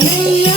Hallelujah.